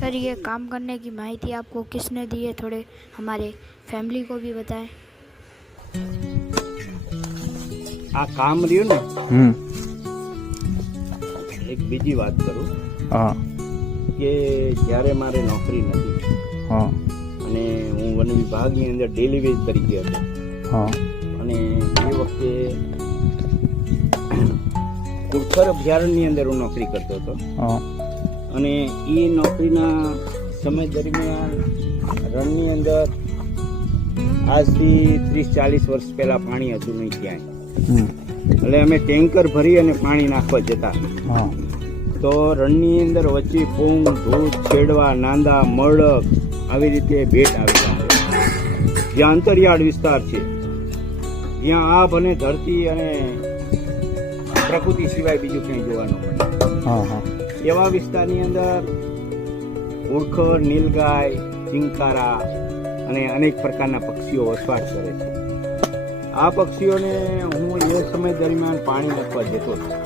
Sir ये काम करने की माहिती आपको किसने दी है, थोड़े हमारे फैमिली को भी बताएं। આ કામ રહ્યું ને, હમ એક બીજી વાત કરું હા કે જ્યારે મારે નોકરી નથી હા અને હું વન વિભાગની અંદર ડેલી વેજ તરીકે હતો હા અને એ વખતે કુરખર અભયારણ્યની અંદર હું નોકરી કરતો હતો હા અને એ નોકરીના સમય દરમિયાન રણની અંદર આજથી 30-40 વર્ષ પહેલાં પાણી હતું નહીં ક્યાંય. હમ એટલે અમે ટેન્કર ભરી અને પાણી નાખવા જતા. હા તો રણની અંદર વચ્ચે પૂંગ ધૂળ છેડવા નાંદા મરડક આવી રીતે ભેટ આવી છે, જ્યાં અંતરિયાળ વિસ્તાર છે, જ્યાં આભ અને ધરતી અને પ્રકૃતિ સિવાય બીજું ક્યાંય જોવા ન મળે. હા હા એવા વિસ્તારની અંદર ઉડખર નીલગાય ચિંકારા અને અનેક પ્રકારના પક્ષીઓ વસવાટ કરે છે. આ પક્ષીઓને હું એ સમય દરમિયાન પાણી નાખવા જતો હતો